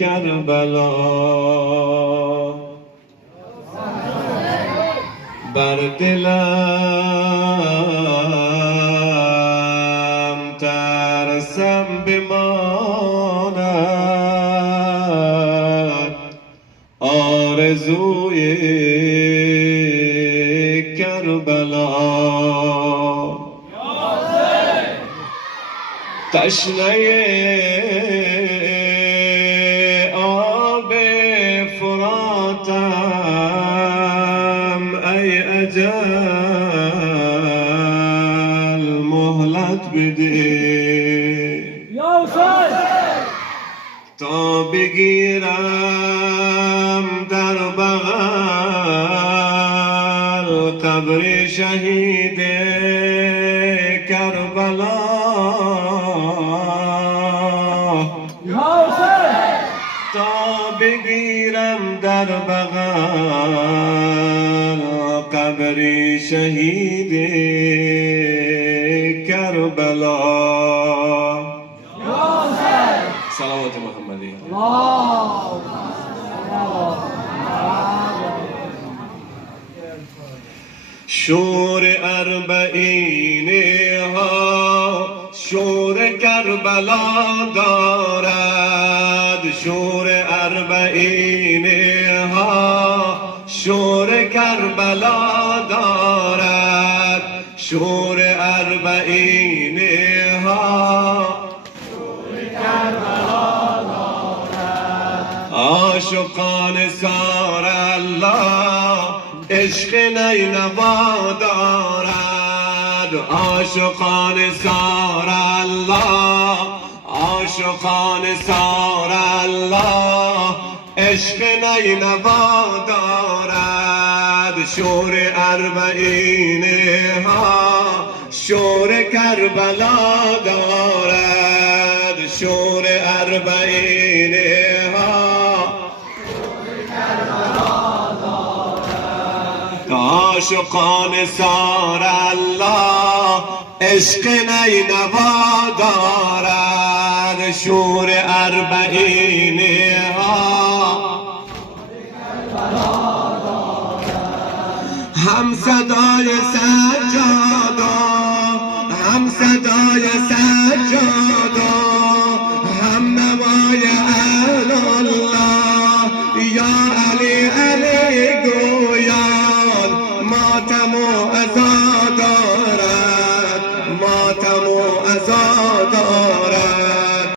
کربلا بر دلم ترسم بماند آرزوی کربلا تشنه آب فراتم ای اجل مهلت بده تا بگیرم در بغل قبر شهید کربلا تا بگیرم در بغل قبر شهید کربلا. صلوات محمدی. شور اربعینه ها شور کربلا دارد، شور اربعینه ها شور کربلا دارد، شور اربعینه ها شور کربلا دارد. عاشقان سار الله عشق نینوا دارد، عاشقان سار الله عاشقان سار الله عشق نینوا دارد. شور اربعینه ها شور کربلا دارد، شور اربعینه ها عاشقان سار الله عشق نینوا دارد. شور اربعینه ها هم صدای سجاد